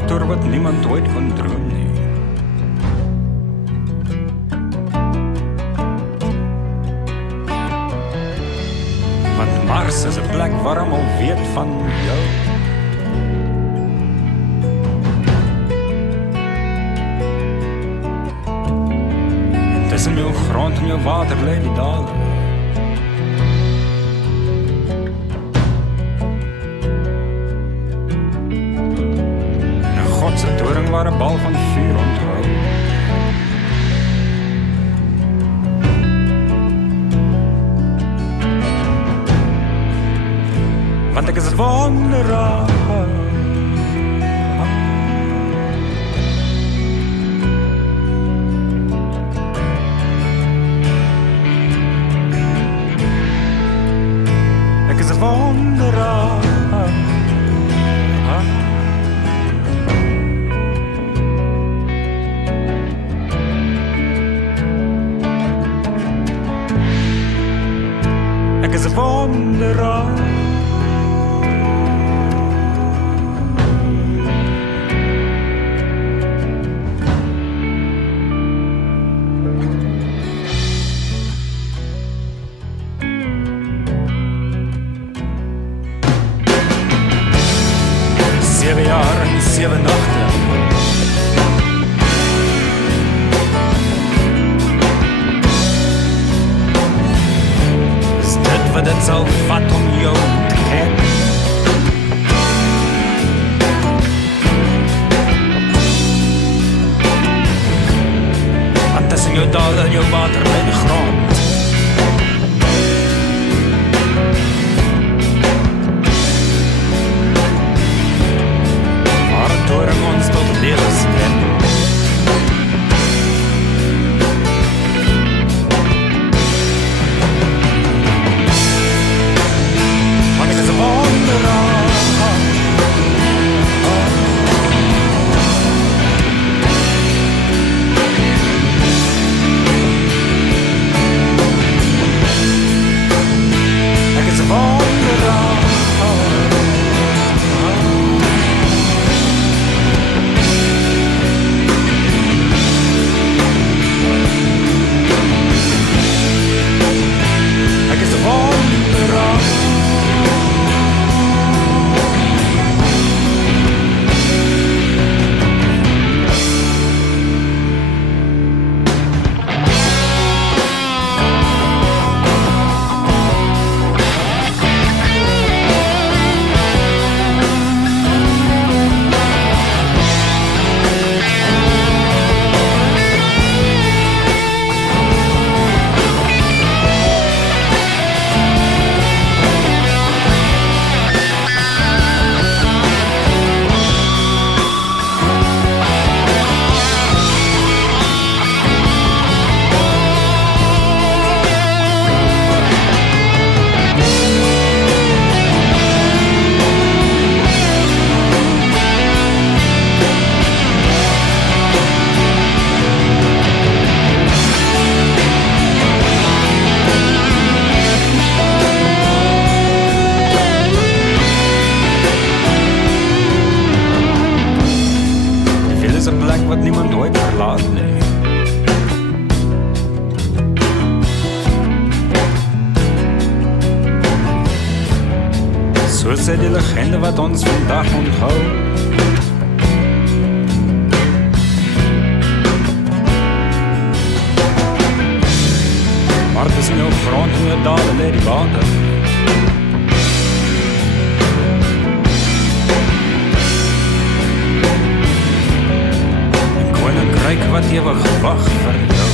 reaktor wat niemand ooit kon droom nie. Want Mars is 'n plek waar almal weet van jou. En tussen jou grond en jou water lê die dale. Godse toring waar 'n bal van vuur onthou. Want ek is 'n wonderaar. Ek is 'n wonderaar. Ek is 'n wonderaar. Sewe jaar en 7 nagte. Wat dit sal vat om jou te ken. Want tussen jou dale en jou water lê die grond. Waar 'n toring ons tot dele ken. Wat niemand ooit verlaat nie. So sê die legende wat ons vandag onthou. Maar tussen jou grond en jou dale lê die water. Kyk wat ewig wag vir jou.